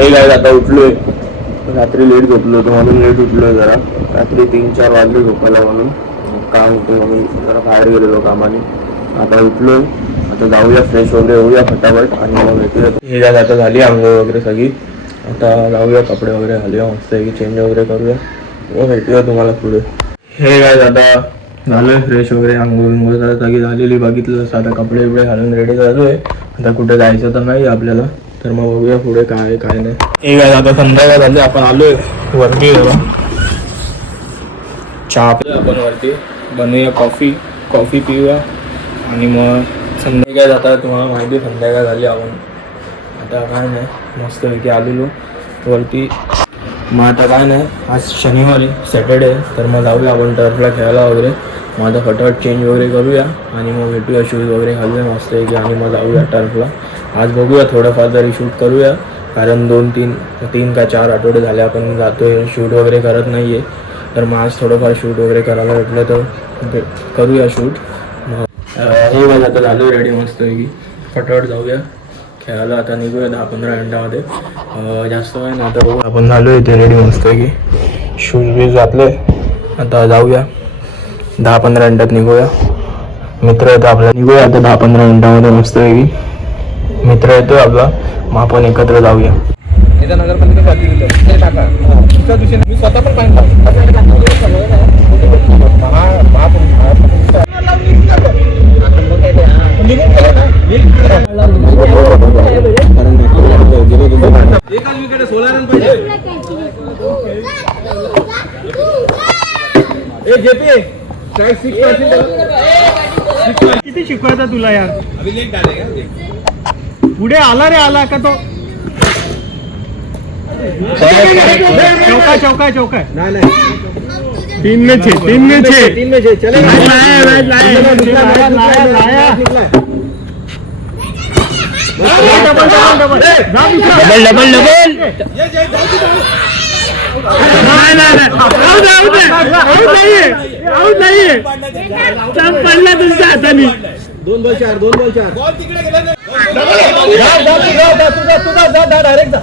हे काय आता उठलोय, रात्री लेट झोपलो होतो म्हणून लेट उठलोय जरा. रात्री 3-4 वाजले झोपायला म्हणून काम होतं म्हणून जरा बाहेर गेलेलो कामाने. आता उठलोय, आता जाऊया फ्रेश वगैरे होऊया फटाफट आणि मग भेटूया. हे काय आता झाली आंघोळ वगैरे सगळी. आता जाऊया कपडे वगैरे घालूया मस्त चेंज वगैरे करूया, मग भेटूया तुम्हाला पुढे. हे काय आता झालं फ्रेश वगैरे, आंघोळ सगळी झालेली बघितलं. आता कपडे बिपडे घालून रेडी झालो आहे. आता कुठे जायचं तर नाही आपल्याला, तर मग बघूया पुढे काय आहे काय नाही. हे काय आता संध्याकाळ झाली, आपण आलोय वरती जरा चहा आपण वरती बनवूया, कॉफी पिऊया आणि मग संध्याकाळ जाता. तुम्हाला माहिती आहे संध्याकाळ झाली, आपण आता काय नाही मस्तपैकी आलेलो वरती. मग आता काय नाही, आज शनिवारी सॅटर्डे, तर मग जाऊया आपण टर्फला खेळायला वगैरे. मग आता फटाफट चेंज वगैरे करूया आणि मग भेटूया, शूज वगैरे घालूया मस्तपैकी आणि मग जाऊया टर्फला. आज बघूया थोडंफार तरी शूट करूया, कारण 2-3 का 4 आठवडे झाले आपण जातोय, शूट वगैरे करत नाही आहे. तर मग आज थोडंफार शूट वगैरे करायला भेटलं तर करूया शूट. हे माझं आता झालं रेडी मस्तपैकी, फटाफट जाऊया खेळायला. आता निघूया 10-15 मिनटामध्ये, जास्त काय ना. आता बघू आपण झालो इथे रेडी मस्तपैकी, शूज बीज घातले. आता जाऊया 10-15 मिनटात निघूया. मित्र येतो आपला, निघूया आता 10-15 मिनटामध्ये मस्तपैकी. मित्र येतो आपला, मग आपण एकत्र जाऊया. नगरपालिका मी स्वतः पण पाहिजे. किती शिकवायचा तुला यार, पुढे आला रे, आला का तो चौका नहीं 3 में 6 चले पडला तुमच्या हाताने. 2 बॉल 4 बॉल तिकडे गेले. तुझा डायरेक्ट जा.